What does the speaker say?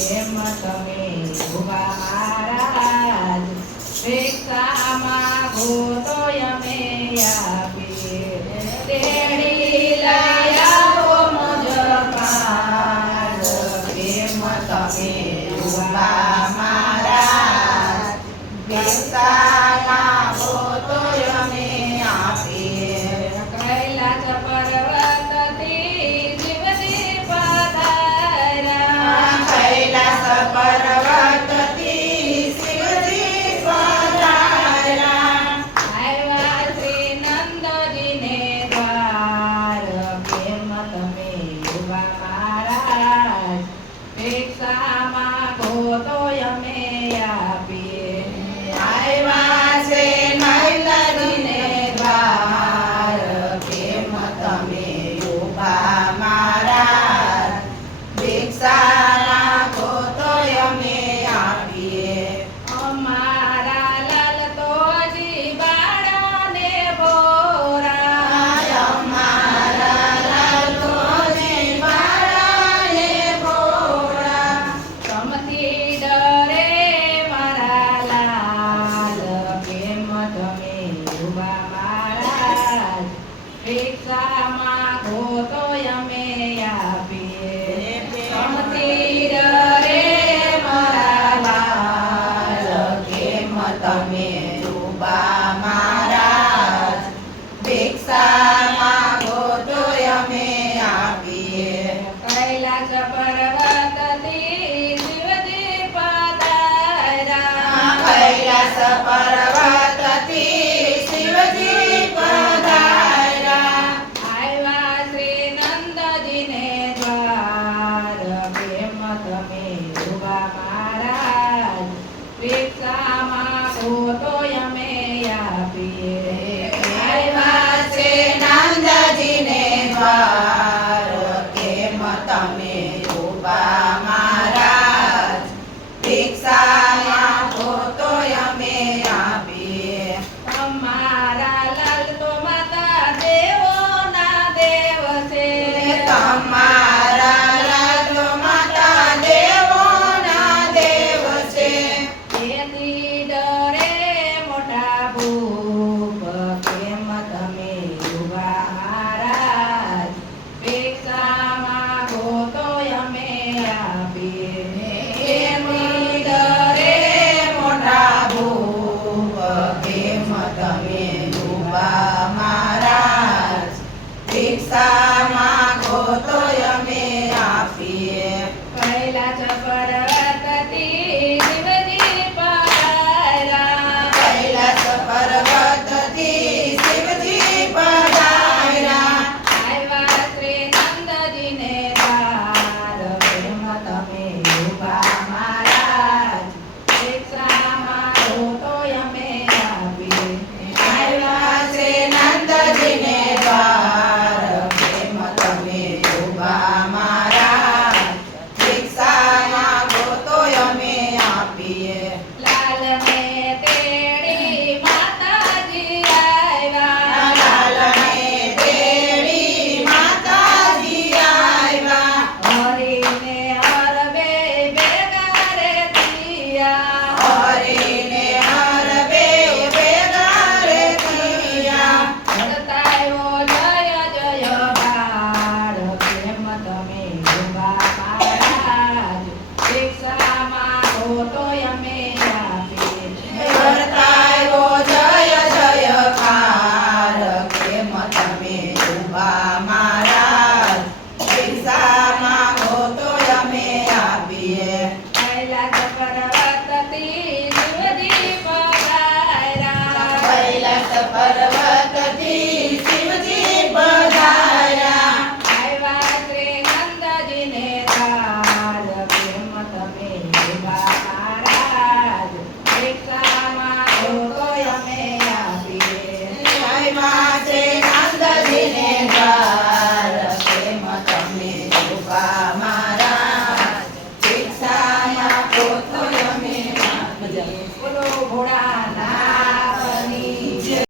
કેમ તમે ઉભા મહારાજ ભિક્ષામાં ગોતોય અમે આપીએ તેડી લઈ આવો મુજ પાર કેમ તમે ઉભા મહારાજ ભિક્ષામાં ગોતોય અમે આપીએ કૈલાસ પર્વતથી શિવજી પધાર્યા કૈલાસ પર્વતથી શિવજી પધાર્યા આવ્યા શ્રી નંદજીને દ્વાર કેમ તમે ઉભા મહારાજ ભિક્ષામાં ગોતોય અમે આપીએ આવ્યા છે નંદજીને દ્વાર કેમ તમે ઉભા મહારાજ ભિક્ષાના ગોતોય અમે આપીએ અમારા લાલ તો હજી બાળાને ભોરા અમારા લાલ તો હજી બાળાને ભોરા તમથી ડરે મારા લાલ કેમ તમે ઉભા મહારાજ ભિક્ષામાં ગોતોય અમે આપીએ તમથી ડરે મારા લાલ કેમ તમે ઉભા મહારાજ ભિક્ષામાં ગોતોય અમે આપીએ કૈલાસ પર્વતથી શિવજી પધાર્યા કૈલાસ પર્વતથી શિવજી પધાર્યા આવ્યા શ્રી નંદજીને દ્વાર કેમ તમે ઉભા મહારાજ ભિક્ષામાં ગોતોય અમે આપીએ આવ્યા છે નંદજીને દ્વાર કેમ તમે ઉભા મહારાજ ભિક્ષામાં ગોતોય અમે આપીએ તમારા લાલ તો માતા દેવોના દેવ છે તમારા લાલ તો માતા દેવોના દેવ છે તેથી ડરે મોટા ભૂપ કેમ તમે ઉભા મહારાજ ભિક્ષામાં ગોતોય અમે આપીએ એમની ડરે મોટા ભૂપ કેમ તમે ઉભા મહારાજ ભિક્ષામાં ગોતોય અમે આપીએ કૈલાસ પર્વતથી શિવજી પધાર્યા કૈલાસ પર્વતથી શિવજી પધાર્યા આવ્યા શ્રી નંદજીને દ્વાર કેમ તમે ઉભા મહારાજ ભિક્ષામાં ગોતોય અમે આપીએ આવ્યા છે નંદજીને દ્વાર કેમ તમે ઉભા મહારાજ ભિક્ષામાં ગોતોય અમે આપીએ લાલને તેડી માતાજી આવ્યા લાલને તેડી માતાજી આવ્યા હરીને હરવે ભેગા રે થયા હરીને હરવે ભેગા રે થયા કરતાયો જય જય બાળ કેમ તમે ઉભા મહારાજ ભિક્ષામાં ગોતોય અમે આપીએ કરતાયો જય જય બાળ કેમ તમે ઉભા મહારાજ ભિક્ષામાં ગોતોય અમે આપીએ કૈલાસ પર્વતથી શિવજી પધાર્યા કૈલાસ પર્વતથી શિવજી પધાર્યા આવ્યા શ્રી નંદજીને દ્વાર કેમ તમે ઉભા મહારાજ ભિક્ષામાં ગોતોય અમે આપીએ આવ્યા છે નંદજીને દ્વાર કેમ તમે ઉભા મહારાજ ભિક્ષામાં ગોતોય